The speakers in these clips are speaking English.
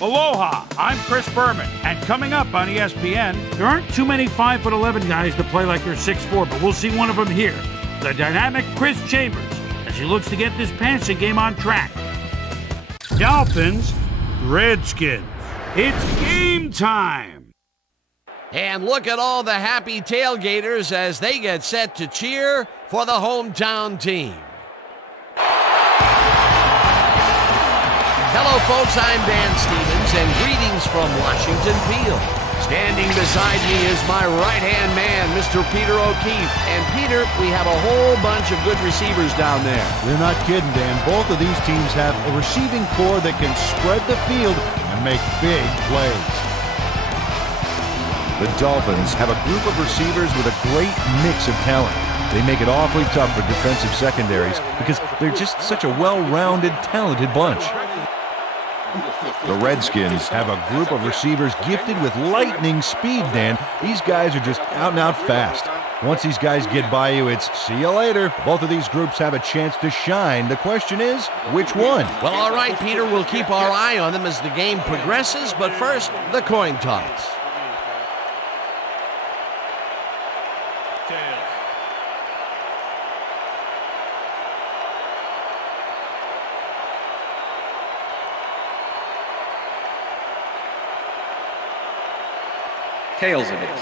Aloha, I'm Chris Berman, and coming up on ESPN, there aren't too many 5'11" guys that play like they're 6'4", but we'll see one of them here, the dynamic Chris Chambers, as he looks to get this passing game on track. Dolphins, Redskins, it's game time! And look at all the happy tailgaters as they get set to cheer for the hometown team. Hello, folks. I'm Dan Stevens, and greetings from Washington Field. Standing beside me is my right-hand man, Mr. Peter O'Keefe. And, Peter, we have a whole bunch of good receivers down there. You're not kidding, Dan. Both of these teams have a receiving core that can spread the field and make big plays. The Dolphins have a group of receivers with a great mix of talent. They make it awfully tough for defensive secondaries because they're just such a well-rounded, talented bunch. The Redskins have a group of receivers gifted with lightning speed, Dan. These guys are just out and out fast. Once these guys get by you, it's see you later. Both of these groups have a chance to shine. The question is, which one? Well, all right, Peter, we'll keep our eye on them as the game progresses, but first, the coin toss. Tails it is.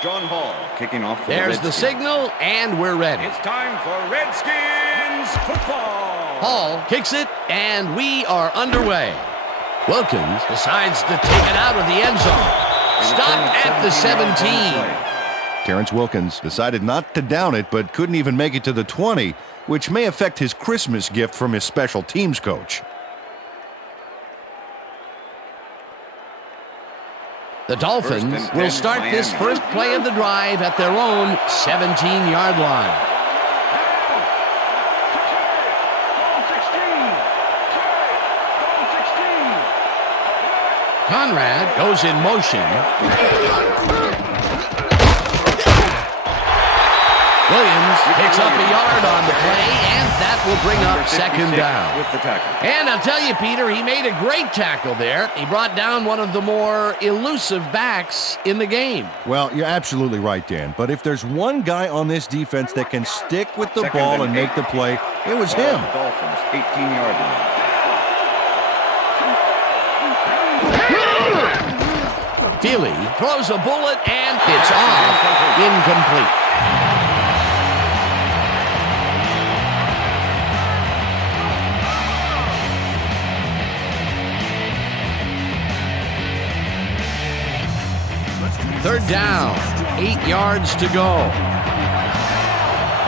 John Hall kicking off for There's the signal, and we're ready. It's time for Redskins football. Hall kicks it, and we are underway. Wilkins decides to take it out of the end zone. Stopped at the 17. Terrence Wilkins decided not to down it, but couldn't even make it to the 20, which may affect his Christmas gift from his special teams coach. The Dolphins will start this first play of the drive at their own 17-yard line. Conrad goes in motion. Williams picks up a yard on the play, and that will bring up second down. And I'll tell you, Peter, he made a great tackle there. He brought down one of the more elusive backs in the game. Well, you're absolutely right, Dan. But if there's one guy on this defense that can stick with the ball and make the play, it was him. Dolphins, 18-yard line. Feely throws a bullet, and it's off. Incomplete. Third down, 8 yards to go.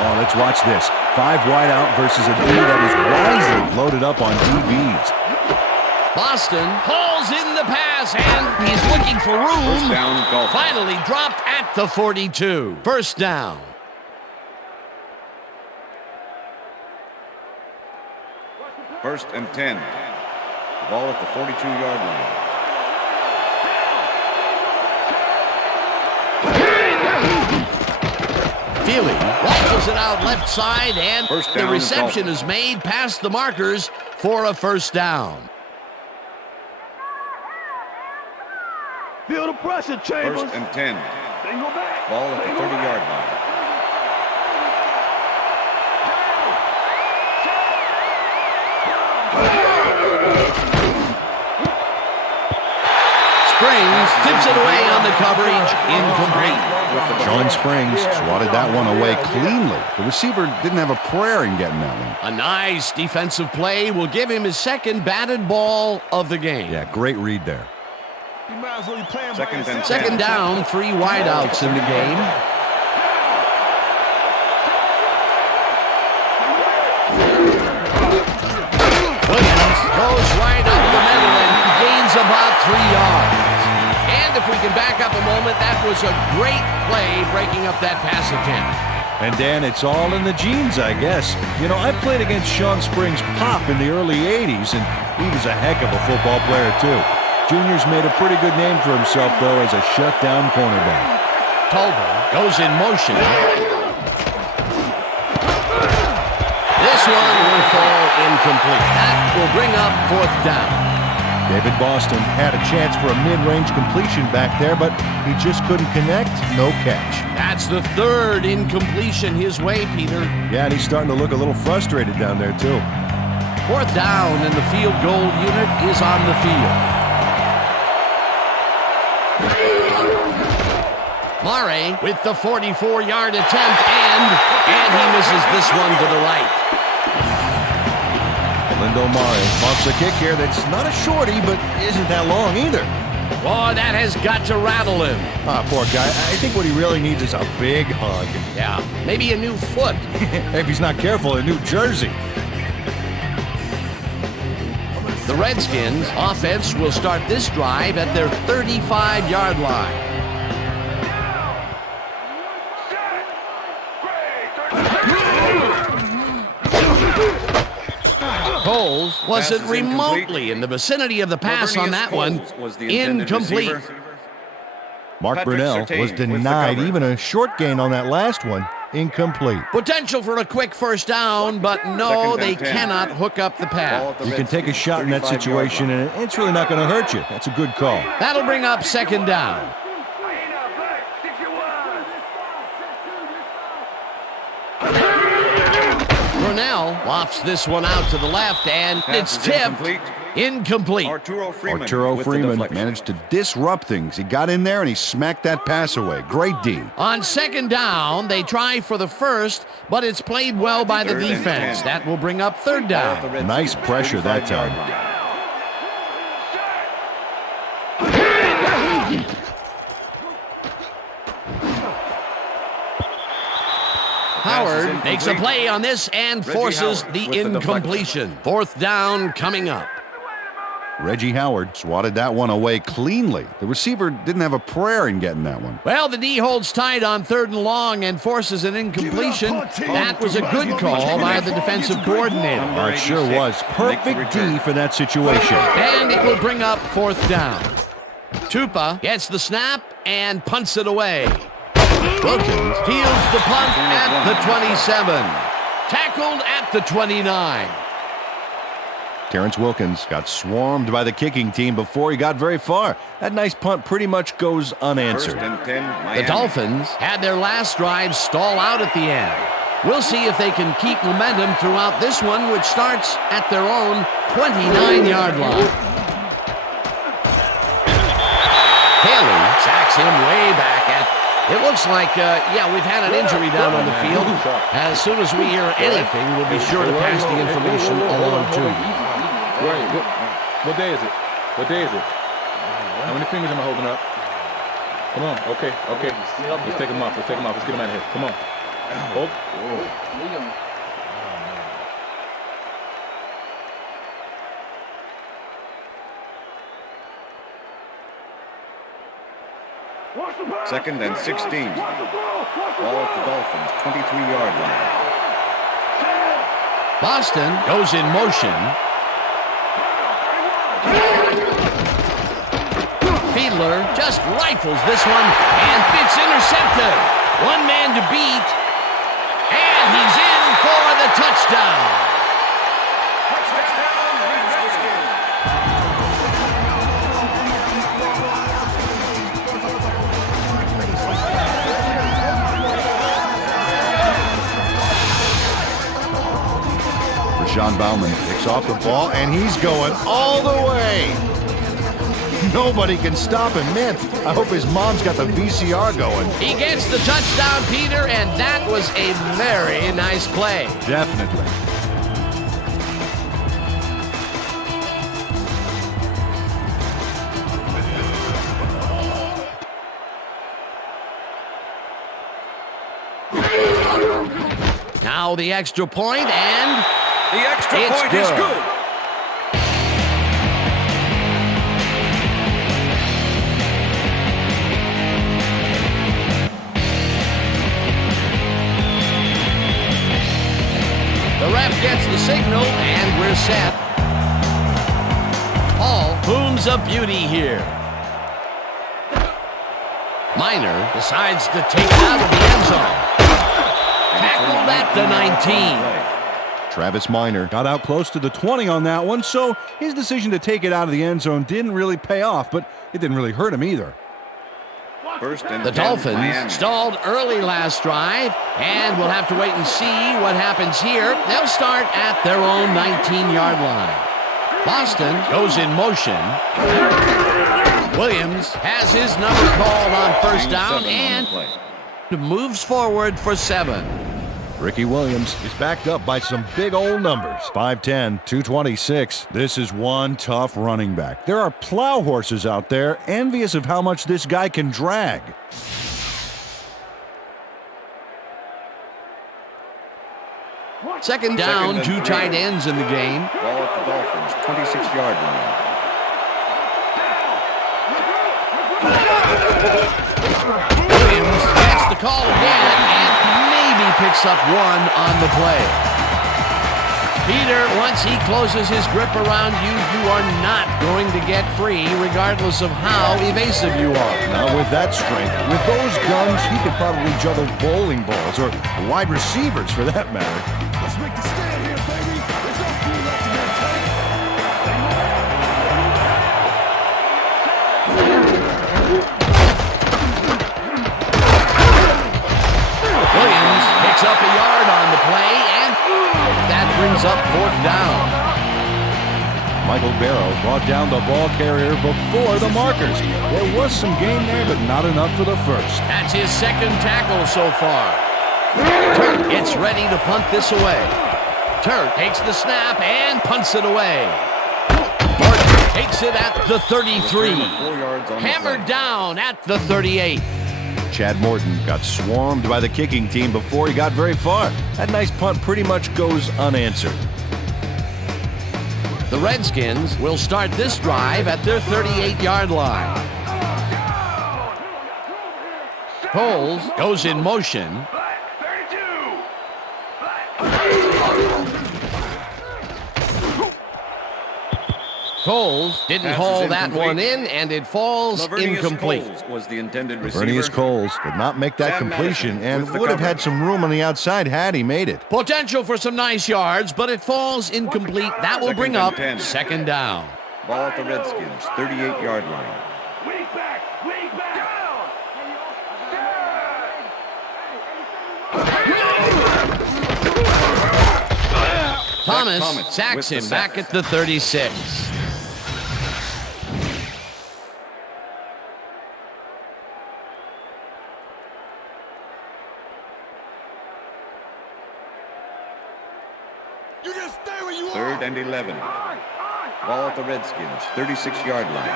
Oh, let's watch this. 5 wide out versus a D that is wisely loaded up on DBs. Boston hauls in the pass, and he's looking for room. First down, Dolphins. Finally dropped at the 42. First down. First and 10. Ball at the 42-yard line. Feely launches it out left side, and the reception Dolphins. is made past the markers for a first down. Feel the pressure, Chambers. First and 10. Single back. Ball at the 30-yard line. Springs tips it away on the coverage. Incomplete. Sean Springs swatted that one away cleanly. The receiver didn't have a prayer in getting that one. A nice defensive play will give him his second batted ball of the game. Yeah, great read there. Second down, 3 wideouts in the game. Williams goes right up the middle and gains about 3 yards. And if we can back up a moment, that was a great play breaking up that pass attempt. And Dan, it's all in the genes, I guess. You know, I played against Sean Spring's pop in the early 80s, and he was a heck of a football player, too. Junior's made a pretty good name for himself, though, as a shutdown cornerback. Tolver goes in motion. This one will fall incomplete. That will bring up 4th down. David Boston had a chance for a mid-range completion back there, but he just couldn't connect. No catch. That's the 3rd incompletion his way, Peter. Yeah, and he's starting to look a little frustrated down there, too. 4th down, and the field goal unit is on the field. Mare with the 44-yard attempt, and he misses this one to the right. Lindo Mare bumps a kick here that's not a shorty, but isn't that long either. Boy, that has got to rattle him. Ah, poor guy. I think what he really needs is a big hug. Yeah, maybe a new foot. If he's not careful, a new jersey. The Redskins offense will start this drive at their 35-yard line. Coles wasn't remotely in the vicinity of the pass on that one. Incomplete. Mark Brunell was denied even a short gain on that last one. Incomplete. Potential for a quick 1st down, but no, they cannot hook up the pass. You can take a shot in that situation, and it's really not going to hurt you. That's a good call. That'll bring up 2nd down. Brunell lofts this one out to the left, and it's tipped. Incomplete. Arturo Freeman managed to disrupt things. He got in there and he smacked that pass away. Great D. On 2nd down, they try for the 1st, but it's played well by the defense. That will bring up 3rd down. Nice pressure that time. Howard makes a play on this and forces the incompletion. 4th down coming up. Reggie Howard swatted that one away cleanly. The receiver didn't have a prayer in getting that one. Well, the D holds tight on 3rd and long and forces an incompletion. That was a good call by the defensive coordinator. Oh, it sure was. Perfect D for that situation. And it will bring up 4th down. Tupa gets the snap and punts it away. Wilkins fields the punt at the 27. Tackled at the 29. Terrence Wilkins got swarmed by the kicking team before he got very far. That nice punt pretty much goes unanswered. 1st and 10, Miami. The Dolphins had their last drive stall out at the end. We'll see if they can keep momentum throughout this one, which starts at their own 29-yard line. Haley sacks him way back at... It looks like, we've had an injury down on the field. As soon as we hear anything, we'll be sure to pass the information along to you. Right. What day is it? What day is it? How many fingers am I holding up? Come on. Okay. Let's take them off. Let's get them out of here. Come on. Oh. Second and 16. Ball at the Dolphins, 23-yard line. Boston goes in motion. Fiedler just rifles this one, and it's intercepted. One man to beat, and he's in for the touchdown. John Bauman picks off the ball, and he's going all the way. Nobody can stop him, man. I hope his mom's got the VCR going. He gets the touchdown, Peter, and that was a very nice play. Definitely. Now the extra point, and the extra it's point good. Is good. gets the signal, and we're set. Hall booms a beauty here. Miner decides to take it out of the end zone. Tackled at the 19. Travis Miner got out close to the 20 on that one, so his decision to take it out of the end zone didn't really pay off, but it didn't really hurt him either. The Dolphins stalled early last drive, and we'll have to wait and see what happens here. They'll start at their own 19-yard line. Boston goes in motion. Williams has his number called on first down and moves forward for 7. Ricky Williams is backed up by some big old numbers. 5'10", 226. This is one tough running back. There are plow horses out there envious of how much this guy can drag. Second down, 2 tight ends in the game. Ball at the Dolphins, 26-yard line. Williams gets the call again and maybe picks up 1 on the play. Peter, once he closes his grip around you, you are not going to get free regardless of how evasive you are. Not with that strength. With those guns, he could probably juggle bowling balls or wide receivers for that matter. Let's make the stand here, baby. It's up to you left again, Williams picks up a yard on the play, and that brings up 4th down. Michael Barrow brought down the ball carrier before the markers. There was some gain there, but not enough for the first. That's his 2nd tackle so far. Turk gets ready to punt this away. Turk takes the snap and punts it away. Martin takes it at the 33. Hammered down at the 38. Chad Morton got swarmed by the kicking team before he got very far. That nice punt pretty much goes unanswered. The Redskins will start this drive at their 38-yard line. Coles goes in motion. Coles didn't haul that one in, and it falls incomplete. Was the intended receiver. Bernius Coles did not make that completion and would have had some room on the outside had he made it. Potential for some nice yards, but it falls incomplete. That will bring up 2nd down. Ball at the Redskins, 38-yard line. Weak back. Thomas sacks him back at the 36. Third and 11. Ball at the Redskins, 36-yard line.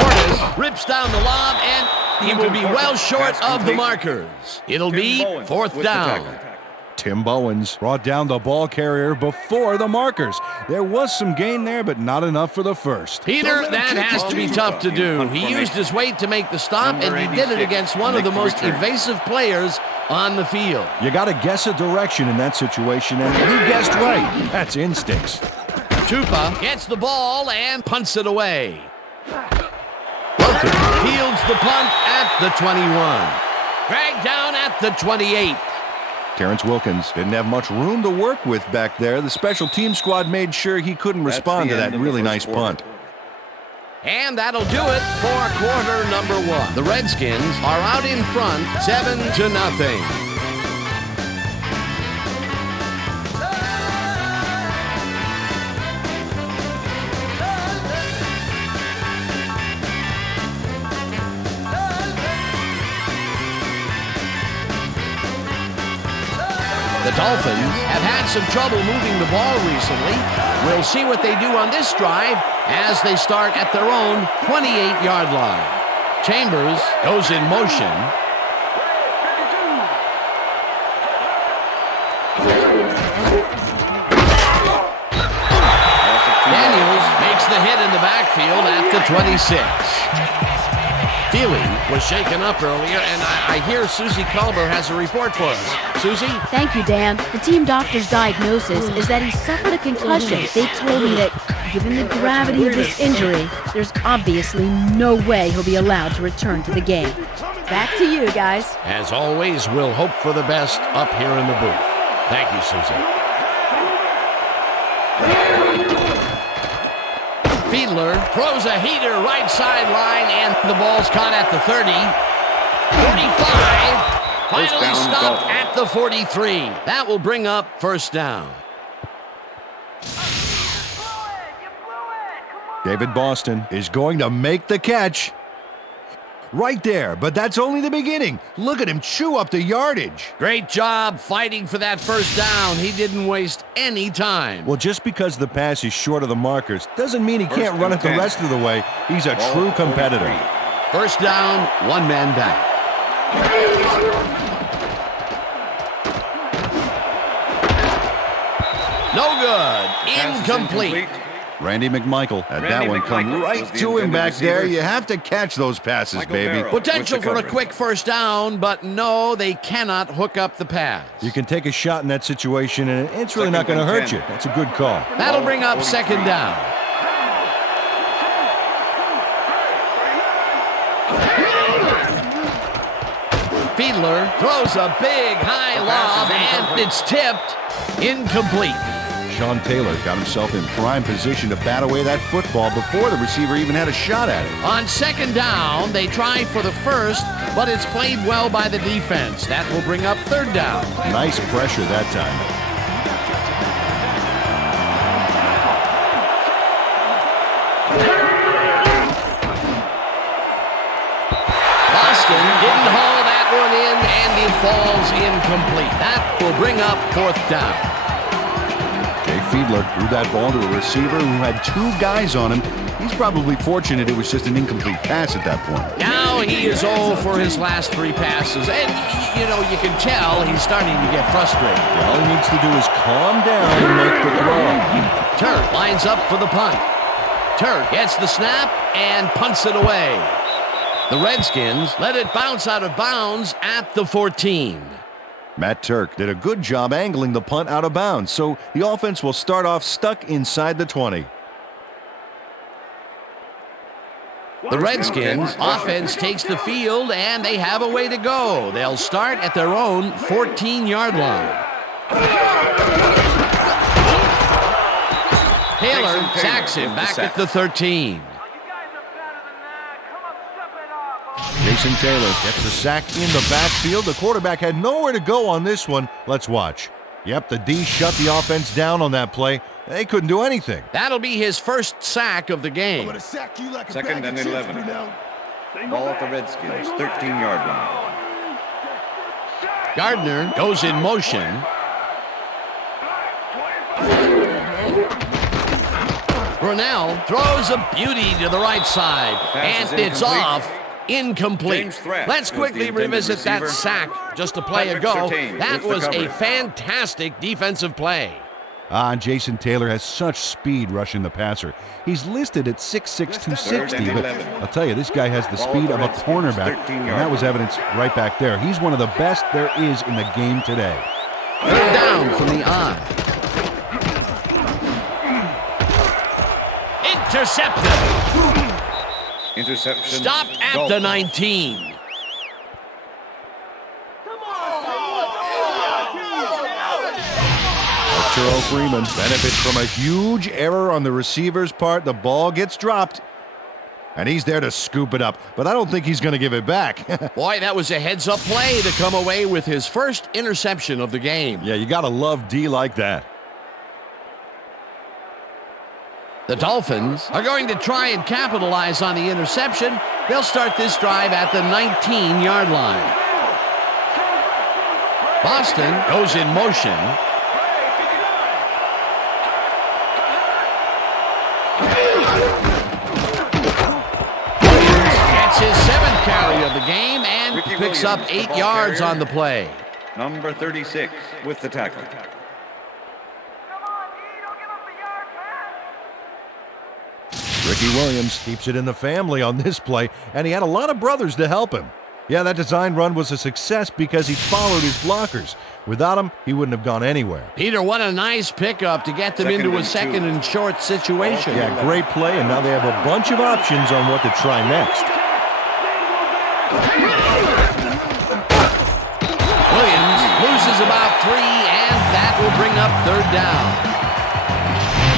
Portis rips down the lob, and he will be well short of the markers. It'll be 4th down. Tim Bowens brought down the ball carrier before the markers. There was some gain there, but not enough for the first. Peter, that has to be tough to do. He used his weight to make the stop, and he did it against one of the most evasive players on the field. You got to guess a direction in that situation, and he guessed right. That's instincts. Tupa gets the ball and punts it away. Welker fields the punt at the 21. Dragged down at the 28. Terrence Wilkins didn't have much room to work with back there. The special team squad made sure he couldn't respond to that really nice punt. And that'll do it for quarter number 1. The Redskins are out in front, 7-0. The Dolphins have had some trouble moving the ball recently. We'll see what they do on this drive as they start at their own 28-yard line. Chambers goes in motion. Daniels makes the hit in the backfield at the 26. Feely was shaken up earlier, and I hear Susie Culber has a report for us. Susie? Thank you, Dan. The team doctor's diagnosis is that he suffered a concussion. They told me that, given the gravity of this injury, there's obviously no way he'll be allowed to return to the game. Back to you, guys. As always, we'll hope for the best up here in the booth. Thank you, Susie. Fiedler throws a heater right sideline, and the ball's caught at the 30. 45. Finally stopped at the 43. That will bring up first down. David Boston is going to make the catch. Right there, but that's only the beginning. Look at him chew up the yardage. Great job fighting for that first down. He didn't waste any time. Well, just because the pass is short of the markers doesn't mean he can't run it the rest of the way. He's a true competitor. First down, one man back. No good. Incomplete. Randy McMichael had that one come right to him back there. You have to catch those passes, baby. Potential for a quick first down, but no, they cannot hook up the pass. You can take a shot in that situation, and it's really not going to hurt you. That's a good call. That'll bring up second down. Fiedler throws a big high lob, and it's tipped. Incomplete. Sean Taylor got himself in prime position to bat away that football before the receiver even had a shot at it. On second down, they try for the first, but it's played well by the defense. That will bring up third down. Nice pressure that time. Boston didn't haul that one in, and it falls incomplete. That will bring up fourth down. Fiedler threw that ball to a receiver who had two guys on him. He's probably fortunate it was just an incomplete pass at that point. Now he is 0 for his last three passes. And, you can tell he's starting to get frustrated. All he needs to do is calm down and make the throw. Turk lines up for the punt. Turk gets the snap and punts it away. The Redskins let it bounce out of bounds at the 14. Matt Turk did a good job angling the punt out of bounds, so the offense will start off stuck inside the 20. The Redskins offense takes the field, and they have a way to go. They'll start at their own 14-yard line. Taylor sacks him back at the 13. Jason Taylor gets a sack in the backfield. The quarterback had nowhere to go on this one. Let's watch. Yep, the D shut the offense down on that play. They couldn't do anything. That'll be his first sack of the game. Second and 11. Ball at the Redskins, 13-yard line. Gardner goes in motion. Brunell throws a beauty to the right side, and it's off. Incomplete. Let's quickly revisit that sack just a play ago. That was a fantastic defensive play. Jason Taylor has such speed rushing the passer. He's listed at 6'6", 260, but I'll tell you, this guy has the speed of a cornerback, and that was evidence right back there. He's one of the best there is in the game today. Third down from the eye. Intercepted. Interception. Stopped at the 19. Terrell Freeman benefits from a huge error on the receiver's part. The ball gets dropped, and he's there to scoop it up, but I don't think he's going to give it back. Boy, that was a heads-up play to come away with his first interception of the game. Yeah, you got to love D like that. The Dolphins are going to try and capitalize on the interception. They'll start this drive at the 19-yard line. Boston goes in motion. Gets his 7th carry of the game and picks up 8 yards on the play. Number 36 with the tackle. Ricky Ricky Williams keeps it in the family on this play, and he had a lot of brothers to help him. Yeah, that design run was a success because he followed his blockers. Without him, he wouldn't have gone anywhere. Peter, what a nice pickup to get them into a second and short situation. Yeah, great play, and now they have a bunch of options on what to try next. Williams loses about 3, and that will bring up third down.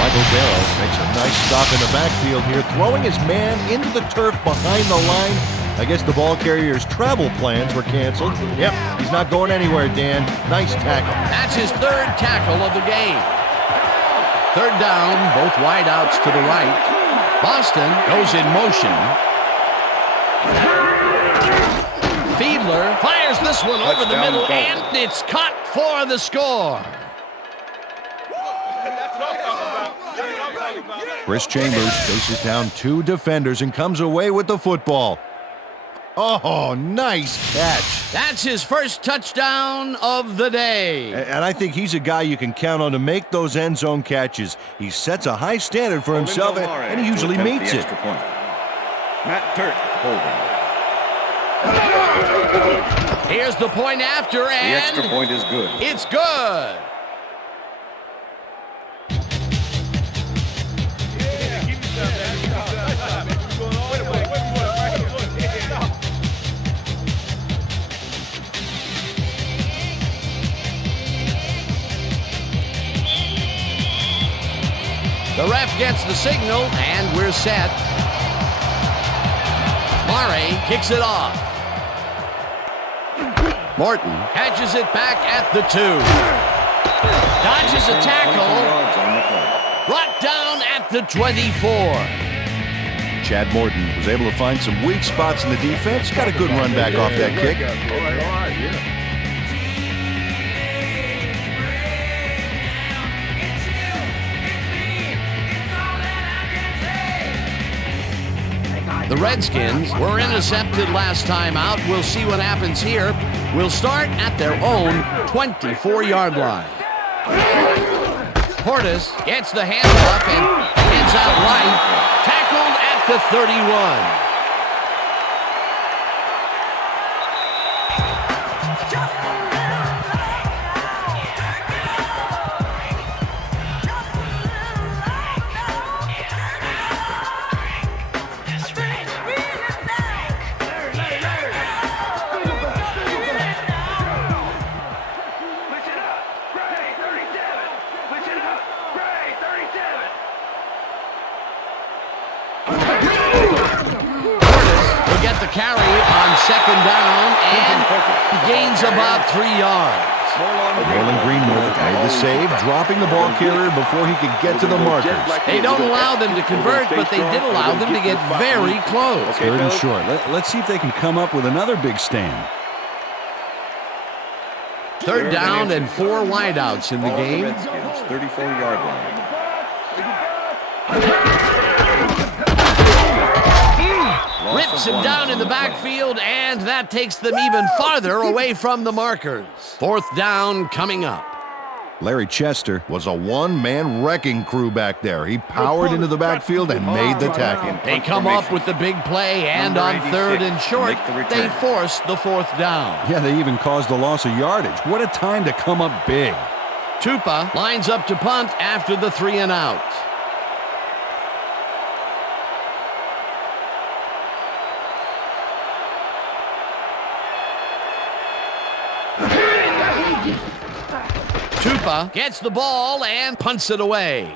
Michael Darrow makes a nice stop in the backfield here, throwing his man into the turf behind the line. I guess the ball carrier's travel plans were canceled. Yep, he's not going anywhere, Dan. Nice tackle. That's his third tackle of the game. Third down, both wideouts to the right. Boston goes in motion. Fiedler fires this one over the middle, and it's caught for the score. Chris Chambers faces down 2 defenders and comes away with the football. Oh, nice catch. That's his first touchdown of the day. And I think he's a guy you can count on to make those end zone catches. He sets a high standard for himself, and he usually meets it. Matt Turt holding. Here's the point after, and the extra point is good. It's good. The ref gets the signal, and we're set. Murray kicks it off. Morton catches it back at the 2. Dodges a tackle. Brought down at the 24. Chad Morton was able to find some weak spots in the defense. Got a good run back off that kick. The Redskins were intercepted last time out. We'll see what happens here. We'll start at their own 24-yard line. Portis gets the handoff and heads out right. Tackled at the 31. Get the carry on second down and gains about 3 yards. Roland Greenwood made the save, dropping the ball carrier before he could get to the markers. They don't allow them to convert, but they did allow them to get very close. Third and short. Let's see if they can come up with another big stand. Third down and 4 wideouts in the game. 34-yard line. Rips him down in the backfield, and that takes them even farther away from the markers. Fourth down coming up. Larry Chester was a one-man wrecking crew back there. He powered into the backfield and made the tackle. They come up with the big play, and on third and short, they force the fourth down. Yeah, they even caused a loss of yardage. What a time to come up big. Tupa lines up to punt after the 3 and out. Tupa gets the ball and punts it away.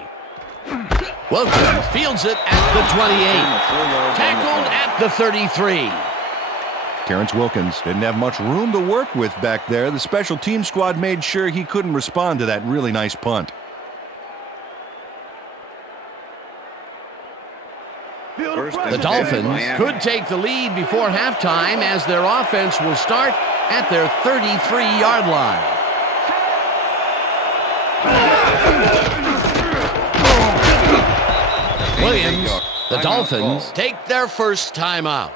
Wilkins fields it at the 28. Tackled at the 33. Terrence Wilkins didn't have much room to work with back there. The special team squad made sure he couldn't respond to that really nice punt. The Dolphins could take the lead before halftime as their offense will start at their 33-yard line. Williams, the Dolphins take their first timeout.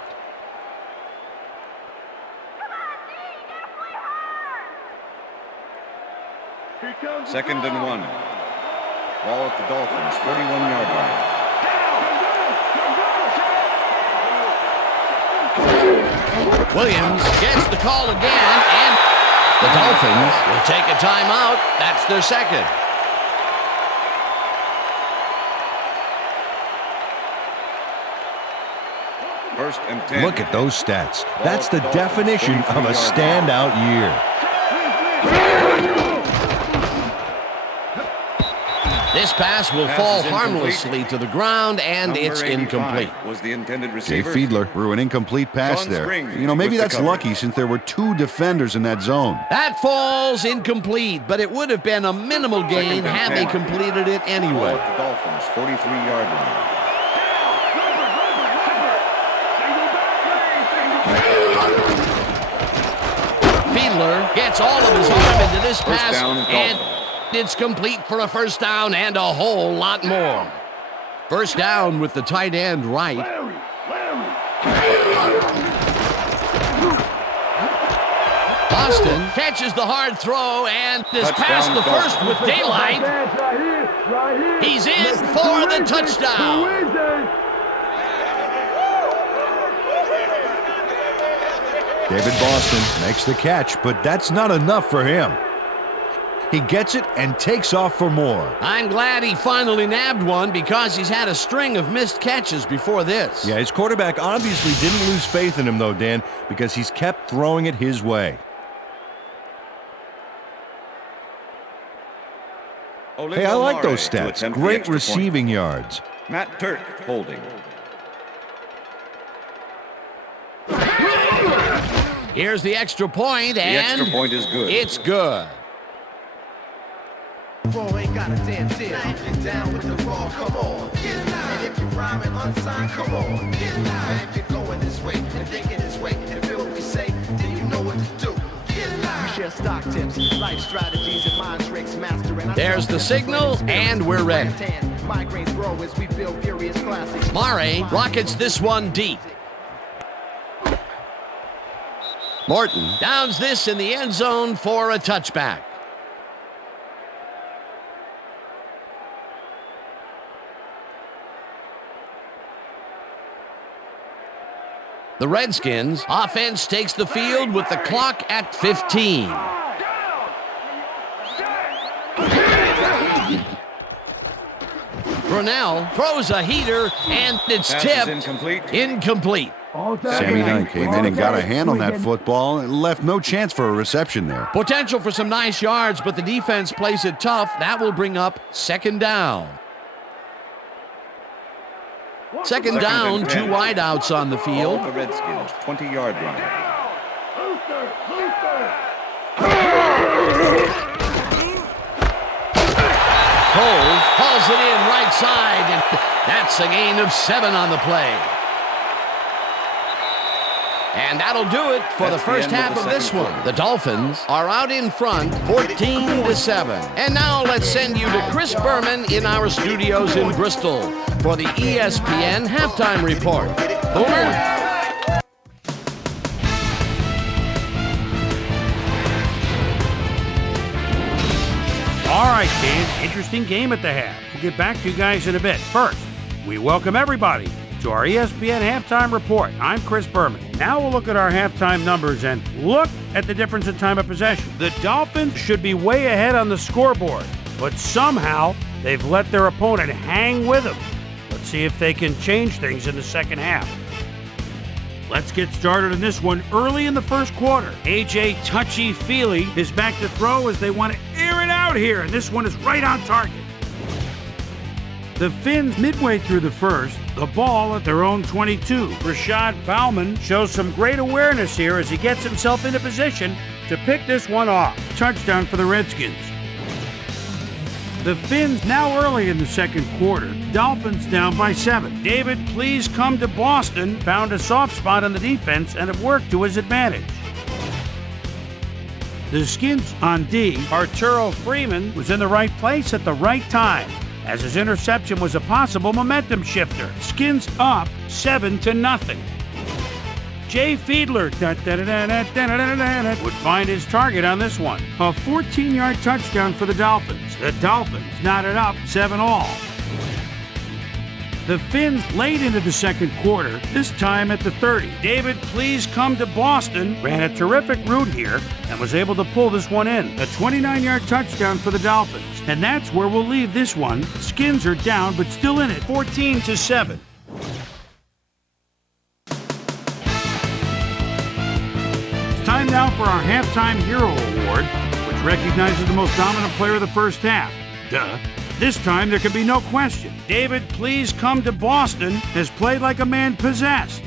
Second and 1. Ball at the Dolphins, 41-yard line. Williams gets the call again, and the Dolphins will take a timeout. That's their second. First and 10. Look at those stats. That's the definition of a standout year. This pass will fall harmlessly to the ground, and it's incomplete. Was the intended Jay receiver. Fiedler threw an incomplete pass Sean there. Springs You know, maybe with the that's cover. lucky since there were 2 defenders in that zone. That falls incomplete, but it would have been a minimal gain had they completed it anyway. The Dolphins, 43-yard line. Fiedler gets all of his arm into this First pass, down, and Dolphins. it's complete for a first down and a whole lot more. First down with the tight end right. Boston catches the hard throw and is past the first with daylight. He's in for the touchdown. David Boston makes the catch, but that's not enough for him. He gets it and takes off for more. I'm glad he finally nabbed one because he's had a string of missed catches before this. Yeah, his quarterback obviously didn't lose faith in him, though, Dan, because he's kept throwing it his way. Hey, I like those stats. Great receiving yards. Matt Turk holding. Here's the extra point, The and extra point is good. it's good. Bro ain't got a damn deal. Get down with the raw, come on. Get it out. And if you rhyming unsigned, come on. Get it out. And if you're going this way and thinking this way and feel what we say, then you know what to do. Get it out. We share stock tips, life strategies, and mind tricks, mastering. There's the signal, and we're ready. Migraines grow as we build furious classics. Murray rockets this one deep. Morton downs this in the end zone for a touchback. The Redskins offense takes the field with the clock at 15. Brunell throws a heater, and it's Pass is tipped. incomplete. Incomplete. Sammy Knight came in and got a hand on that football and left no chance for a reception there. Potential for some nice yards, but the defense plays it tough. That will bring up second down. Second down, and 2 10. wideouts on the field. The Redskins, 20-yard line. Cole hauls it in right side, and that's a gain of 7 on the play. And that'll do it for the That's the first end of half the of this second one. quarter. The Dolphins are out in front, 14-7. And now let's send you to Chris Berman in our studios in Bristol for the ESPN halftime report. Boomer? All right, kids, interesting game at the half. We'll get back to you guys in a bit. First, we welcome everybody to our ESPN halftime report. I'm Chris Berman. Now we'll look at our halftime numbers and look at the difference in time of possession. The Dolphins should be way ahead on the scoreboard, but somehow they've let their opponent hang with them. Let's see if they can change things in the second half. Let's get started in this one early in the first quarter. A.J. Touchy-Feely is back to throw as they want to air it out here, and this one is right on target. The Finns midway through the first, the ball at their own 22. Rashad Bauman shows some great awareness here as he gets himself into position to pick this one off. Touchdown for the Redskins. The Finns now early in the second quarter. Dolphins down by 7. David, please come to Boston. Found a soft spot on the defense and have worked to his advantage. The Skins on D. Arturo Freeman was in the right place at the right time, as his interception was a possible momentum shifter. Skins up 7-0. Jay Fiedler would find his target on this one. A 14-yard touchdown for the Dolphins. The Dolphins knotted up 7-all. The Finns late into the second quarter, this time at the 30. David, please come to Boston, ran a terrific route here and was able to pull this one in. A 29-yard touchdown for the Dolphins. And that's where we'll leave this one. Skins are down, but still in it, 14-7. It's time now for our Halftime Hero Award, which recognizes the most dominant player of the first half. Duh. This time, there can be no question. David, please come to Boston, has played like a man possessed.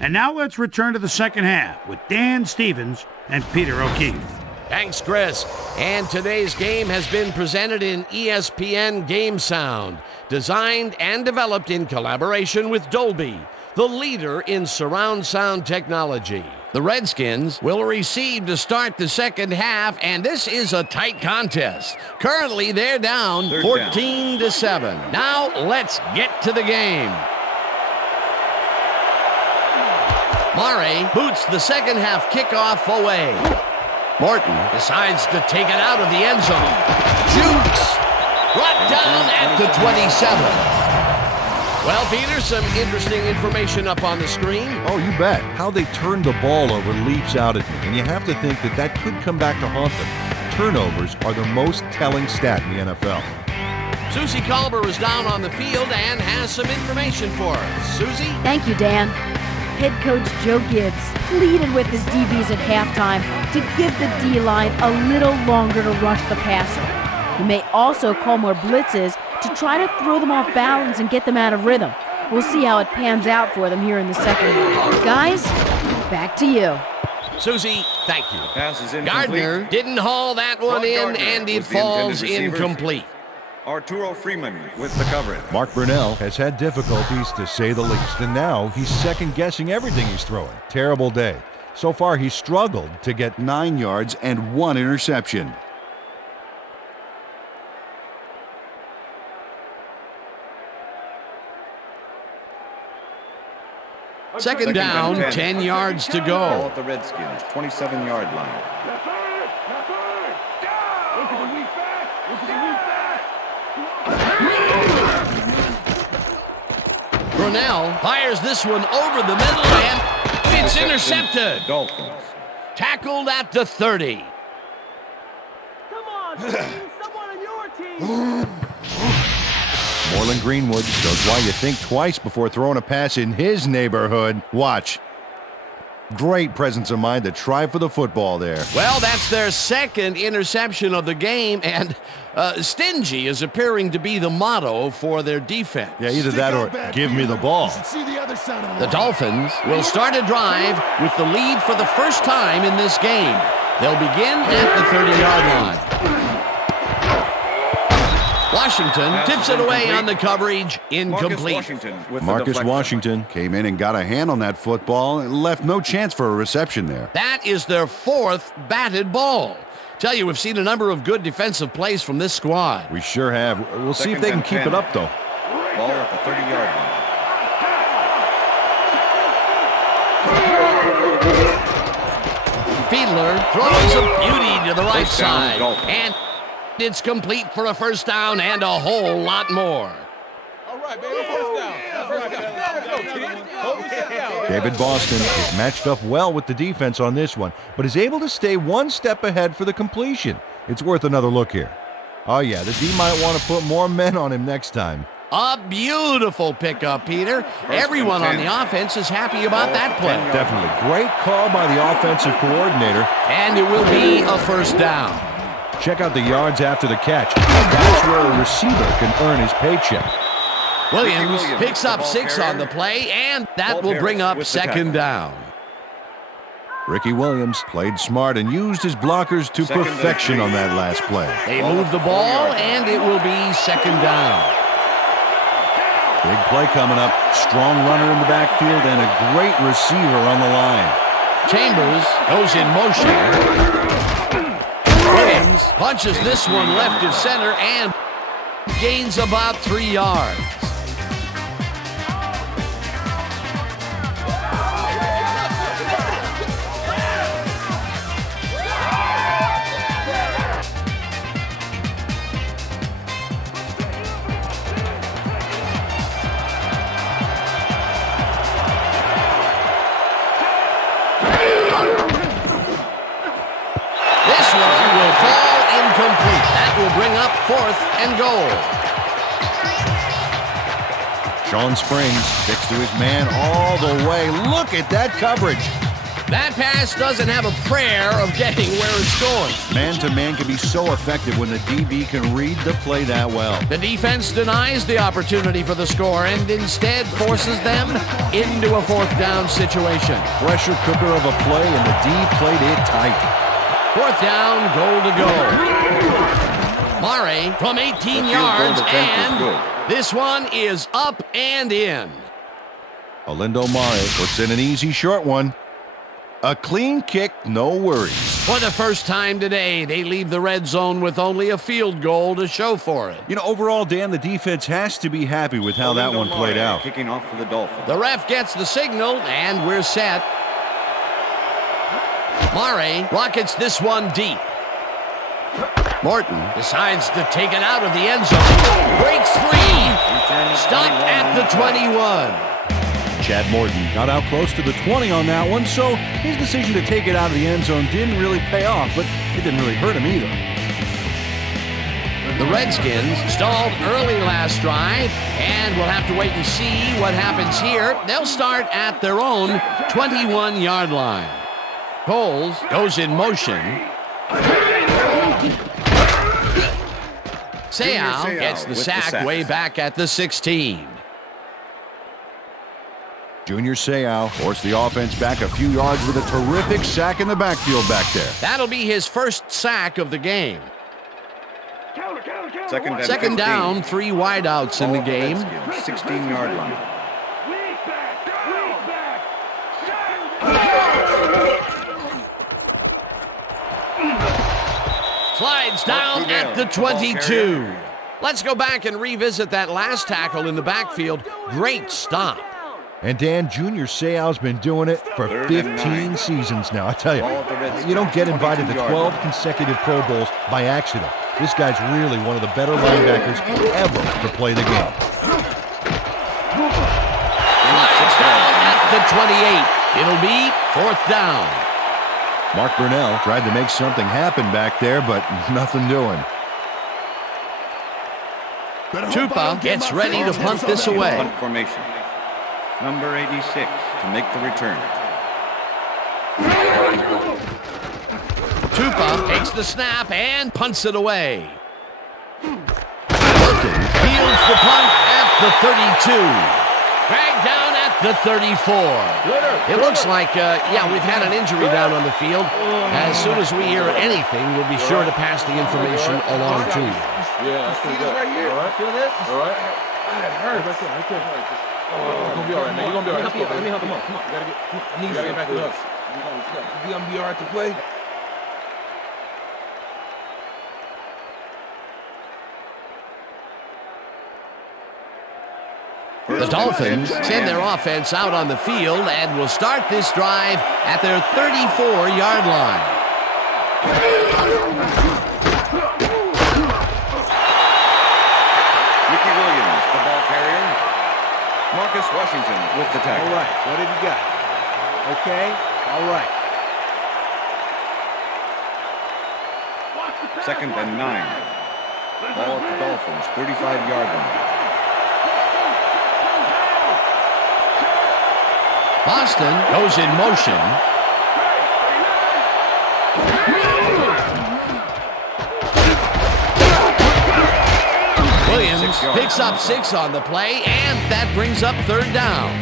And now let's return to the second half with Dan Stevens and Peter O'Keefe. Thanks, Chris. And today's game has been presented in ESPN Game Sound, designed and developed in collaboration with Dolby, the leader in surround sound technology. The Redskins will receive to start the second half, and this is a tight contest. Currently, they're down 14-7. Now, let's get to the game. Mare boots the second half kickoff away. Morton decides to take it out of the end zone. Jukes, brought down at the 27. Well, Peter, some interesting information up on the screen. Oh, you bet. How they turned the ball over leaps out at me, and you have to think that that could come back to haunt them. Turnovers are the most telling stat in the NFL. Susie Culber is down on the field and has some information for us. Susie? Thank you, Dan. Head coach Joe Gibbs pleaded with his DBs at halftime to give the D-line a little longer to rush the passer. He may also call more blitzes to try to throw them off balance and get them out of rhythm. We'll see how it pans out for them here in the second half. Guys, back to you. Susie, thank you. Pass is incomplete. Gardner didn't haul that one in, and it falls incomplete. Arturo Freeman with the coverage. Mark Brunell has had difficulties, to say the least, and now he's second-guessing everything he's throwing. Terrible day. So far, he's struggled to get 9 yards and 1 interception. Second down, 10 yards to Ball go. at the Redskins, 27-yard line. Brunell fires this one over the middle, and it's intercepted. Dolphins. Tackled at the 30. Come on, team. Someone on your team. Moreland Greenwood shows why you think twice before throwing a pass in his neighborhood. Watch. Great presence of mind to try for the football there. Well, that's their second interception of the game, and stingy is appearing to be the motto for their defense. Yeah, either that or give me the ball. The Dolphins will start a drive with the lead for the first time in this game. They'll begin at the 30-yard line. Washington tips it away on the coverage, incomplete. Marcus Washington came in and got a hand on that football and left no chance for a reception there. That is their fourth batted ball. Tell you, we've seen a number of good defensive plays from this squad. We sure have. We'll see if they can keep it up, though. Ball at the 30-yard line. Fiedler throws a beauty to the right side, and it's complete for a first down and a whole lot more. All right, baby, first down. David Boston is matched up well with the defense on this one, but is able to stay one step ahead for the completion. It's worth another look here. Oh, yeah, the D might want to put more men on him next time. A beautiful pickup, Peter. Everyone on the offense is happy about that play. Definitely. Great call by the offensive coordinator. And it will be a first down. Check out the yards after the catch. That's where a receiver can earn his paycheck. Williams picks up 6 on the play, and that will bring up second down. Ricky Williams played smart and used his blockers to perfection on that last play. They move the ball, and it will be second down. Big play coming up. Strong runner in the backfield and a great receiver on the line. Chambers goes in motion. Williams punches this one left to center and gains about 3 yards. 4th and goal. Sean Springs sticks to his man all the way. Look at that coverage. That pass doesn't have a prayer of getting where it's going. Man-to-man can be so effective when the DB can read the play that well. The defense denies the opportunity for the score and instead forces them into a 4th down situation. Pressure cooker of a play, and the D played it tight. 4th down, goal to go. Mare from 18 yards, and this one is up and in. Alindo Mare puts in an easy short one. A clean kick, no worries. For the first time today, they leave the red zone with only a field goal to show for it. You know, overall, Dan, the defense has to be happy with how that one played out. Kicking off for the Dolphins. The ref gets the signal, and we're set. Mare rockets this one deep. Morton decides to take it out of the end zone. Breaks free. Stopped at the 21. Chad Morton got out close to the 20 on that one, so his decision to take it out of the end zone didn't really pay off, but it didn't really hurt him either. The Redskins stalled early last drive, and we'll have to wait and see what happens here. They'll start at their own 21-yard line. Coles goes in motion. Seau gets the sack way back at the 16. Junior Seau forced the offense back a few yards with a terrific sack in the backfield back there. That'll be his first sack of the game. Second down, 3 wideouts in the game. 16-yard line. Slides down at the 22. Let's go back and revisit that last tackle in the backfield. Great stop. And Dan, Junior Seau's been doing it for 15 seasons now. I tell you, you don't get invited to 12 consecutive Pro Bowls by accident. This guy's really one of the better linebackers ever to play the game. Slides down at the 28. It'll be 4th down. Mark Burnell tried to make something happen back there, but nothing doing. Tupa gets ready to punt this away. Punt formation. Number 86 to make the return. Tupa takes the snap and punts it away. Fields the punt at the 32. Dragged down at the 34. It looks like, we've had an injury down on the field. As soon as we hear anything, we'll be sure to pass the information along to you. Yeah, that's pretty good. Right here. All right. Feel this? All right. It hurts. Right there. You're gonna be all right, man. You're gonna be all right. Let me help. Come on. You gotta get back to us. You gonna be all right to play? The Dolphins send their offense out on the field and will start this drive at their 34-yard line. Ricky Williams, the ball carrier. Marcus Washington with the tackle. All right, what have you got? Okay, all right. 2nd and 9. Ball at the Dolphins, 35-yard line. Boston goes in motion. Williams picks up 6 on the play, and that brings up 3rd down.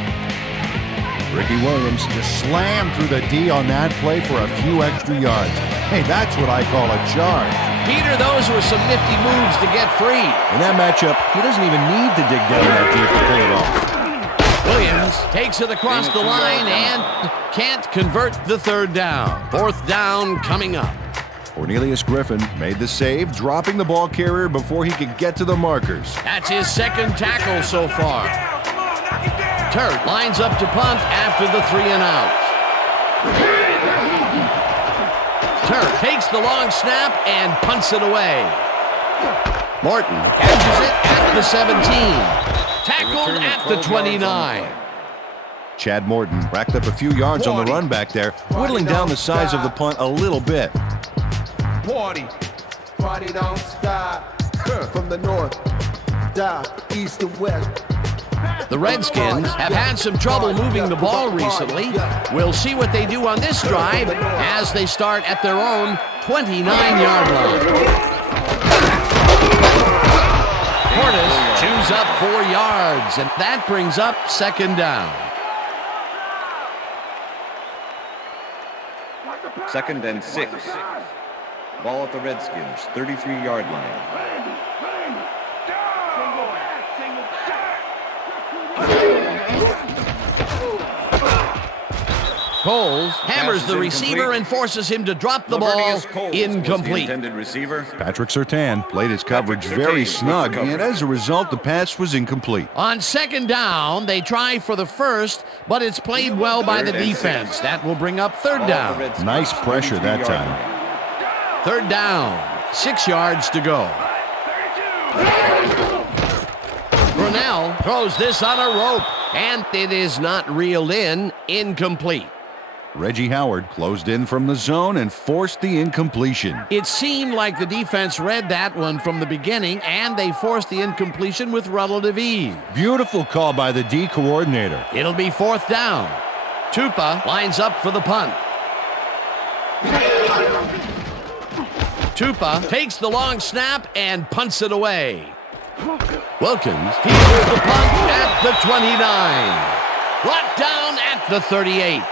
Ricky Williams just slammed through the D on that play for a few extra yards. Hey, that's what I call a charge. Peter, those were some nifty moves to get free. In that matchup, he doesn't even need to dig down that deep to pull it off. Williams takes it across the line and can't convert the 3rd down. 4th down coming up. Cornelius Griffin made the save, dropping the ball carrier before he could get to the markers. That's his 2nd tackle so far. Turt lines up to punt after the 3 and out. Turt takes the long snap and punts it away. Morton catches it at the 17. Tackled at the 29. Chad Morton racked up a few yards on the run back there, whittling down the size of the punt a little bit. Party don't stop. From the north, down, east and west. The Redskins have had some trouble moving the ball recently. We'll see what they do on this drive as they start at their own 29-yard line. Portis chews up 4 yards, and that brings up second down. Second and 6. Ball at the Redskins, 33-yard line. Coles hammers the receiver and forces him to drop the ball. Incomplete. Patrick Surtain played his coverage very snug, and as a result, the pass was incomplete. On second down, they try for the first, but it's played well by the defense. That will bring up third down. Nice pressure that time. Third down, 6 yards to go. Brunell throws this on a rope, and it is not reeled in. Incomplete. Reggie Howard closed in from the zone and forced the incompletion. It seemed like the defense read that one from the beginning, and they forced the incompletion with relative ease. Beautiful call by the D coordinator. It'll be fourth down. Tupa lines up for the punt. Tupa takes the long snap and punts it away. Wilkins fields the punt at the 29. Brought down at the 38.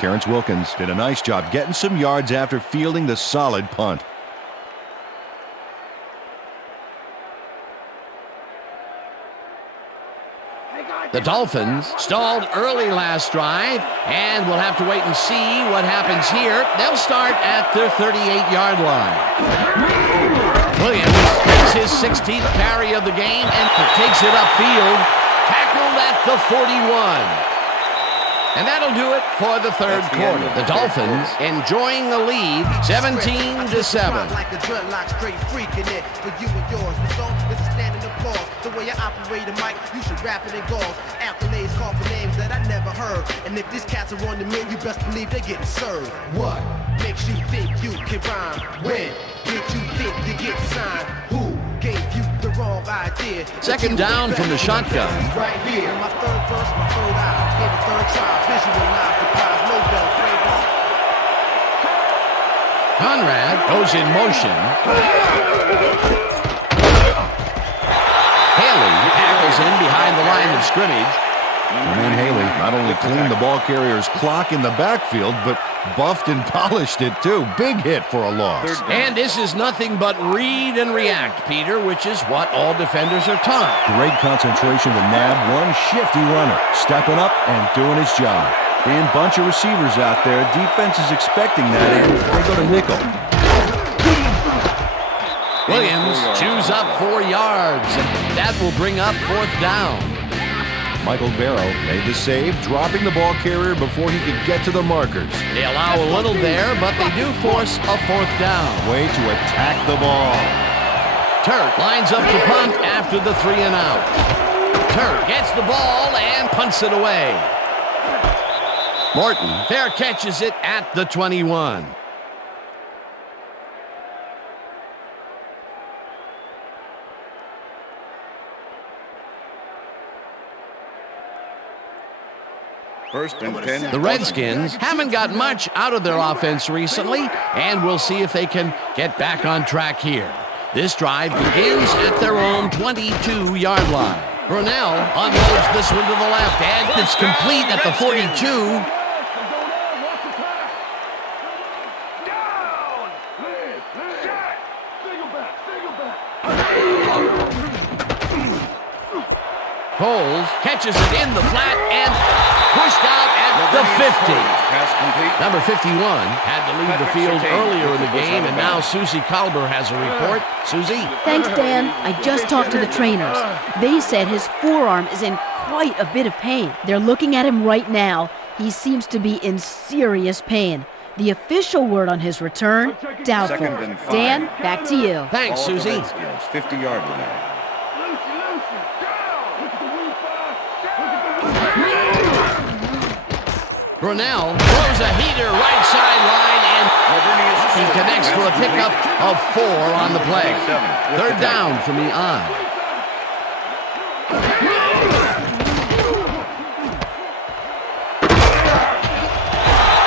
Terrence Wilkins did a nice job getting some yards after fielding the solid punt. The Dolphins stalled early last drive, and we'll have to wait and see what happens here. They'll start at their 38-yard line. Williams makes his 16th carry of the game and takes it upfield, tackled at the 41. And that'll do it for the third quarter. The Dolphins enjoying the lead, 17-7. Like a dreadlock, straight freaking it for you and yours. The song is a standing applause. The way I operate a mic, you should rap it in gauze. Accolades call for names that I never heard. And if these cats are on the mill, you best believe they're getting served. What makes you think you can rhyme? When did you think you get signed? Who gave you the wrong idea? Second down from the shotgun. Right here, my third verse, my third eye. Gave a third try, visualize the prize, Nobel fragrance. Conrad goes in motion. Haley tackles in behind the line of scrimmage. And Haley not only cleaned the ball carrier's clock in the backfield, but buffed and polished it too. Big hit for a loss. And this is nothing but read and react, Peter, which is what all defenders are taught. Great concentration to nab one shifty runner, stepping up and doing his job. And bunch of receivers out there. Defense is expecting that, and they go to nickel. Williams chews up 4 yards, and that will bring up fourth down. Michael Barrow made the save, dropping the ball carrier before he could get to the markers. They allow a little there, but they do force a fourth down. Way to attack the ball. Turk lines up to punt after the 3 and out. Turk gets the ball and punts it away. Morton fair catches it at the 21. First and 10. The Redskins haven't got much out of their offense recently, and we'll see if they can get back on track here. This drive begins at their own 22-yard line. Brunell unloads this one to the left, and it's complete at the 42. Coles catches it in the flat and pushed out at the 50. Number 51 had to leave the field earlier in the game, and now Susie Kalber has a report. Susie? Thanks, Dan. I just talked to the trainers. They said his forearm is in quite a bit of pain. They're looking at him right now. He seems to be in serious pain. The official word on his return, doubtful. Dan, back to you. Thanks, Susie. 50-yard line. Brunell throws a heater right sideline, and he connects for a pickup of 4 on the play. 3rd down from the I.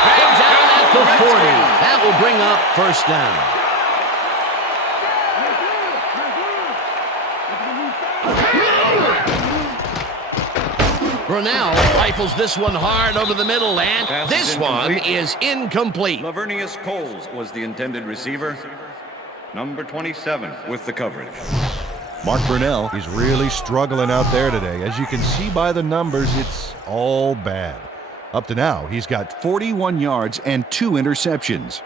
Dragged down at the 40. That will bring up 1st down. Brunell rifles this one hard over the middle, and this one is incomplete. Lavernius Coles was the intended receiver. Number 27 with the coverage. Mark Brunell, he's really struggling out there today. As you can see by the numbers, it's all bad. Up to now, he's got 41 yards and 2 interceptions.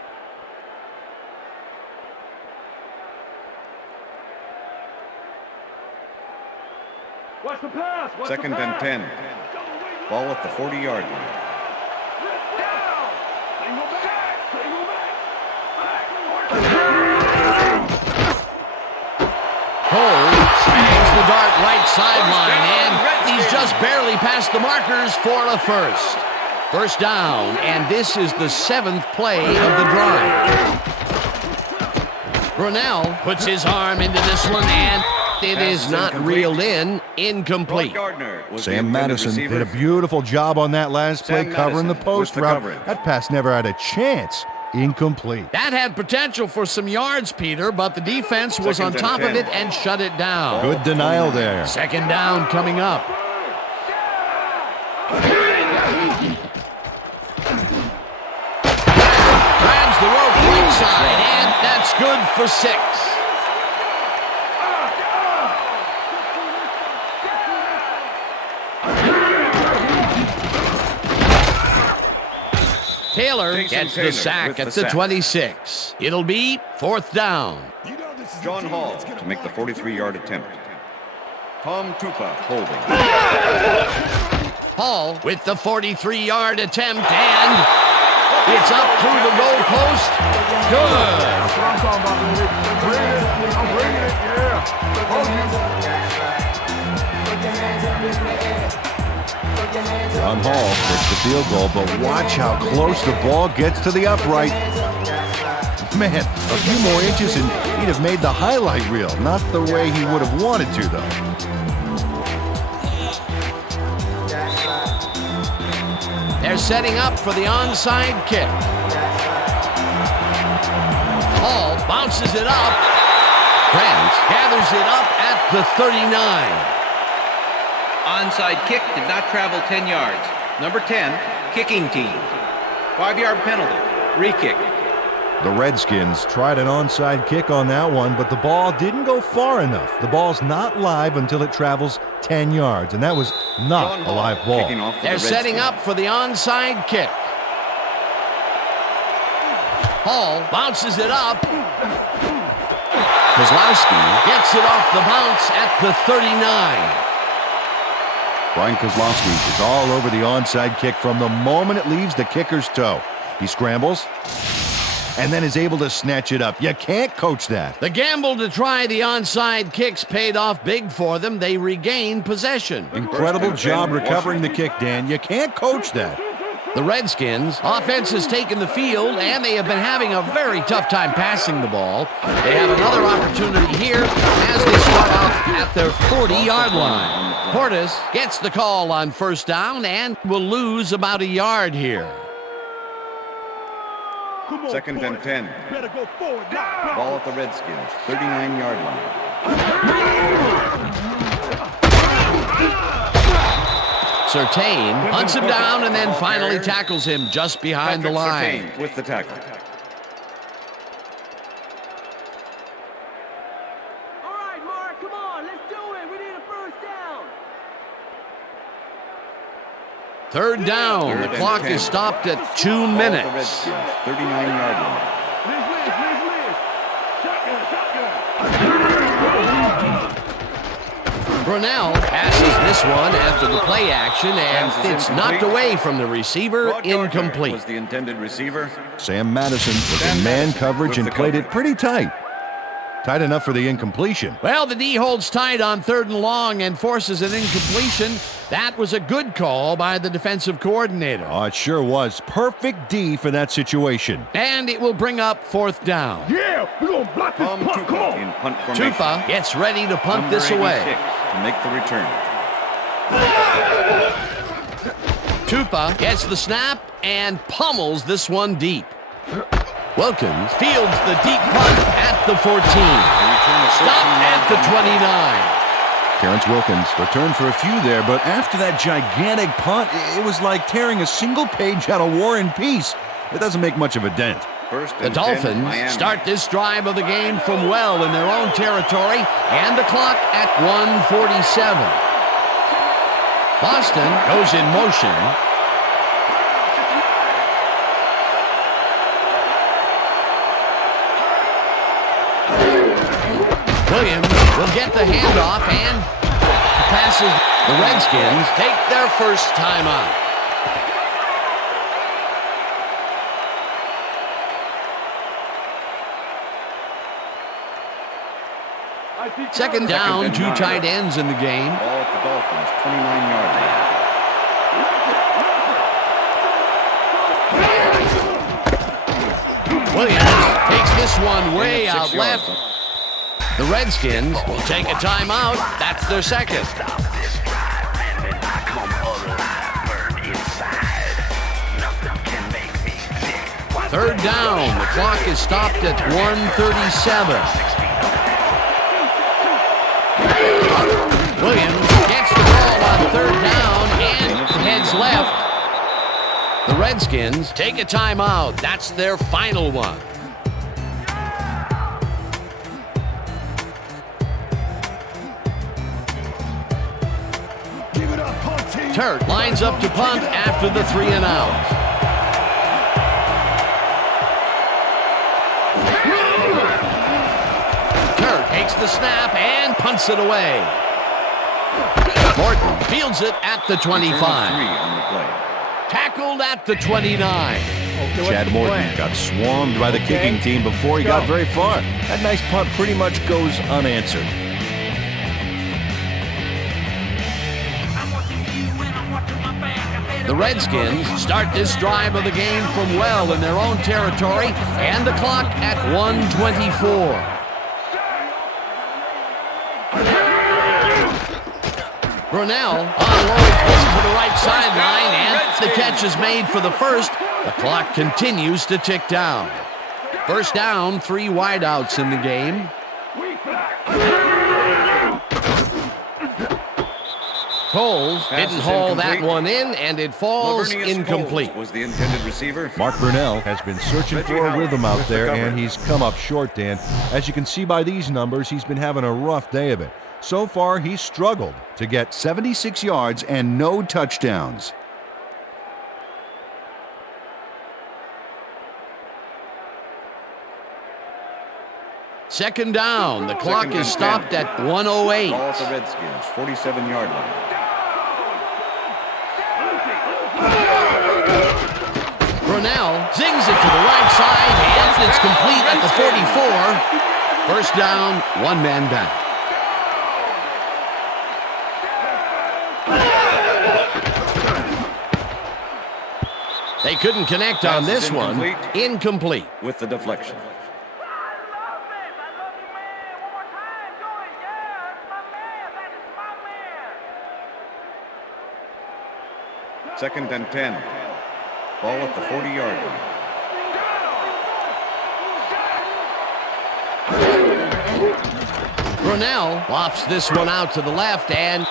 Watch the pass. Watch 2nd and 10. Ball at the 40-yard line. Cole snags the dart right sideline, and he's just barely past the markers for a 1st. 1st down, and this is the 7th play of the drive. Brunell puts his arm into this one, and it is not reeled in. Incomplete. Sam Madison did a beautiful job on that last play, covering the post route. That pass never had a chance. Incomplete. That had potential for some yards, Peter, but the defense was on top of it and shut it down. Good denial there. 2nd down coming up. Grabs the rope right side, and that's good for 6. Taylor gets the sack at the 26. It'll be 4th down. John Hall to make the 43-yard attempt. Tom Tupa holding. Hall with the 43-yard attempt, and it's up through the goal post. Good. John Hall gets the field goal, but watch how close the ball gets to the upright. Man, a few more inches and he'd have made the highlight reel. Not the way he would have wanted to, though. They're setting up for the onside kick. Hall bounces it up. Grant gathers it up at the 39. Onside kick did not travel 10 yards. Number 10, kicking team. 5-yard penalty. Re-kick. The Redskins tried an onside kick on that one, but the ball didn't go far enough. The ball's not live until it travels 10 yards, and that was not a live ball. They're setting up for the onside kick. Hall bounces it up. Kozlowski gets it off the bounce at the 39. Brian Kozlowski is all over the onside kick from the moment it leaves the kicker's toe. He scrambles and then is able to snatch it up. You can't coach that. The gamble to try the onside kicks paid off big for them. They regained possession. Incredible job recovering the kick, Dan. You can't coach that. The Redskins offense has taken the field, and they have been having a very tough time passing the ball. They have another opportunity here as they start out at their 40-yard line. Portis gets the call on 1st down and will lose about a yard here. 2nd and 10. Ball at the Redskins, 39-yard line. Surtain hunts him down and then finally tackles him just behind the line. Surtain with the tackle. All right, Mark, come on, let's do it. We need a 1st down. 3rd down. The clock is stopped at 2 minutes. 39-yard line. Brunell passes this one after the play action, and it's knocked away from the receiver. Incomplete. Was the intended receiver. Sam Madison was in man coverage and played it pretty tight. Tight enough for the incompletion. Well, the D holds tight on 3rd and long and forces an incompletion. That was a good call by the defensive coordinator. Oh, it sure was. Perfect D for that situation. And it will bring up 4th down. Yeah, we're going to block this punt. Come on. In punt formation. Tupa gets ready to punt this away. To make the return. Tupa gets the snap and pummels this one deep. Wilkins fields the deep punt at the 14. Stop at the 29. Terrence Wilkins returned for a few there, but after that gigantic punt, it was like tearing a single page out of War and Peace. It doesn't make much of a dent. The Dolphins start this drive of the game from well in their own territory, and the clock at 1:47. Boston goes in motion. Williams will get the handoff and passes. The Redskins take their first timeout. Second down, 2 tight ends in the game. Ball at the Dolphins, 29 yards. Williams takes this one way out left. The Redskins will take a timeout. That's their second. Third down. The clock is stopped at 1:37. Williams gets the ball on 3rd down and heads left. The Redskins take a timeout. That's their final one. Turt lines up to punt after the 3 and out. Turt takes the snap and punts it away. Morton fields it at the 25. Tackled at the 29. Chad Morton got swarmed by the kicking team before he got very far. That nice punt pretty much goes unanswered. The Redskins start this drive of the game from well in their own territory, and the clock at 1:24. Brunell unloads this to the right sideline, and the catch is made for the first. The clock continues to tick down. First down, 3 wideouts in the game. Coles didn't haul that one in, and it falls incomplete. Was the intended receiver. Mark Brunell has been searching for a rhythm out there, and he's come up short, Dan. As you can see by these numbers, he's been having a rough day of it. So far, he's struggled to get 76 yards and no touchdowns. Second down. The clock is stopped at 1:08. Ball at the Redskins, 47-yard line. Brunell zings it to the right side, and it's complete at the 44. First down, 1 man back. They couldn't connect on this one. Incomplete. With the deflection. Second and 10. Ball at the 40-yard line. Brunell lofts this one out to the left, and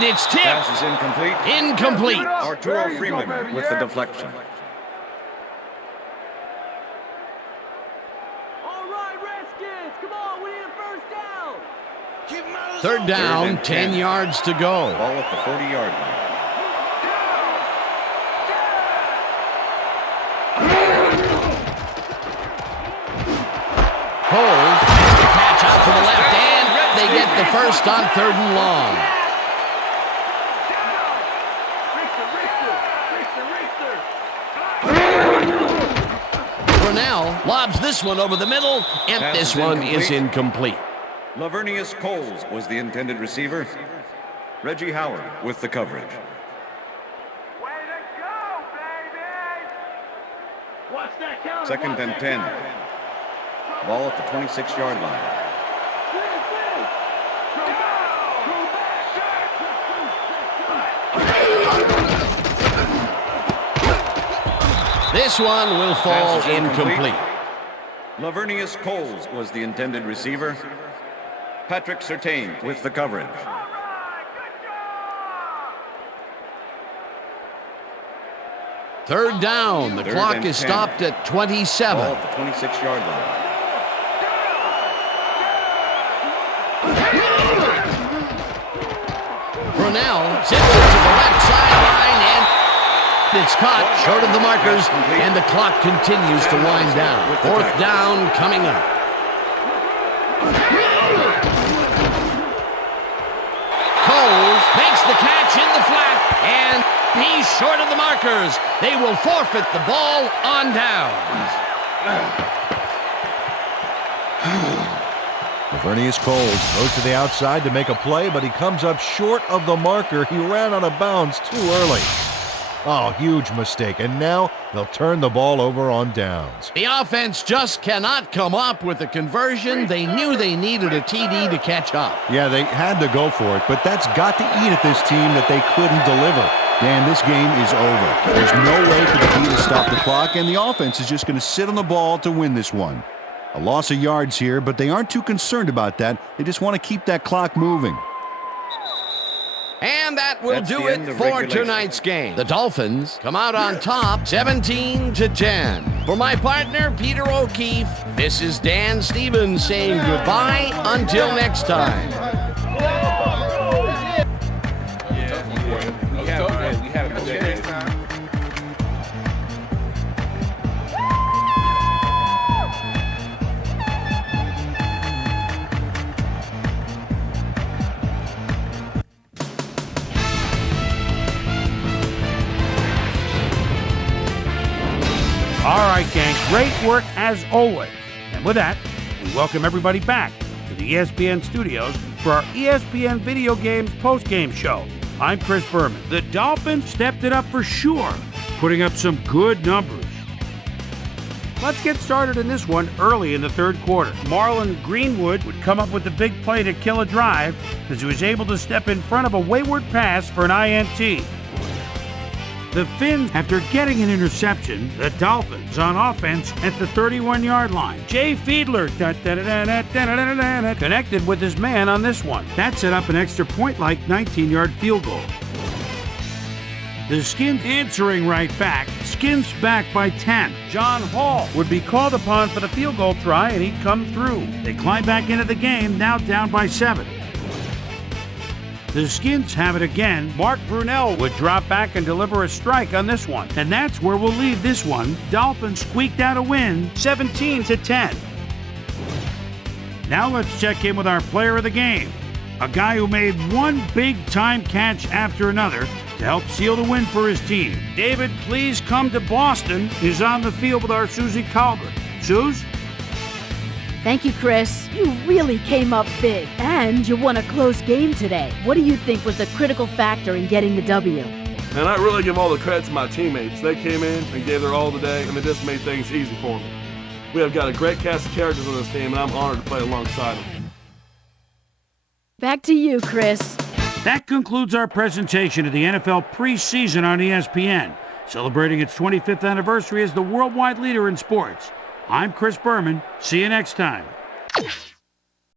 it's tipped. Pass is incomplete. Incomplete. Arturo Freeman with the deflection. All right, Redskins, come on, we need a first down. Third down, 10 yards to go. Ball at the 40-yard line. Coles makes the catch out to the left, and they get the first on 3rd and long. Brunell lobs this one over the middle, and this one is incomplete. Lavernius Coles was the intended receiver. Reggie Howard with the coverage. Way to go, baby! Watch that counter. Second and 10. Ball at the 26-yard line. This one will fall incomplete. Lavernius Coles was the intended receiver. Patrick Surtain with the coverage. Third down. The clock is stopped at 27. Ball at the 26-yard line. Brunell sends it to the left sideline, and it's caught short of the markers, and the clock continues to wind down. Fourth down coming up. Coles makes the catch in the flat, and he's short of the markers. They will forfeit the ball on downs. Lavernius Coles goes to the outside to make a play, but he comes up short of the marker. He ran out of bounds too early. Oh, huge mistake. And now they'll turn the ball over on downs. The offense just cannot come up with a conversion. They knew they needed a TD to catch up. Yeah, they had to go for it, but that's got to eat at this team that they couldn't deliver. Dan, this game is over. There's no way for the D to stop the clock, and the offense is just going to sit on the ball to win this one. A loss of yards here, but they aren't too concerned about that. They just want to keep that clock moving. And that will do it for tonight's game. The Dolphins come out on top, 17-10. For my partner, Peter O'Keefe, this is Dan Stevens saying goodbye until next time. All right, gang, great work as always. And with that, we welcome everybody back to the ESPN studios for our ESPN Video Games post-game show. I'm Chris Berman. The Dolphins stepped it up for sure, putting up some good numbers. Let's get started in this one early in the third quarter. Marlon Greenwood would come up with the big play to kill a drive as he was able to step in front of a wayward pass for an INT. The Finns, after getting an interception, the Dolphins on offense at the 31-yard line. Jay Fiedler connected with his man on this one. That set up an extra point-like 19-yard field goal. The Skins answering right back. Skins back by 10. John Hall would be called upon for the field goal try, and he'd come through. They climb back into the game, now down by 7. The Skins have it again. Mark Brunell would drop back and deliver a strike on this one. And that's where we'll leave this one. Dolphins squeaked out a win, 17-10. Now let's check in with our player of the game. A guy who made one big-time catch after another to help seal the win for his team. David, please come to Boston, is on the field with our Susie Colbert. Suze? Thank you, Chris. You really came up big. And you won a close game today. What do you think was the critical factor in getting the W? And I really give all the credit to my teammates. They came in and gave their all today, and they just made things easy for me. We have got a great cast of characters on this team, and I'm honored to play alongside them. Back to you, Chris. That concludes our presentation of the NFL preseason on ESPN, celebrating its 25th anniversary as the worldwide leader in sports. I'm Chris Berman. See you next time.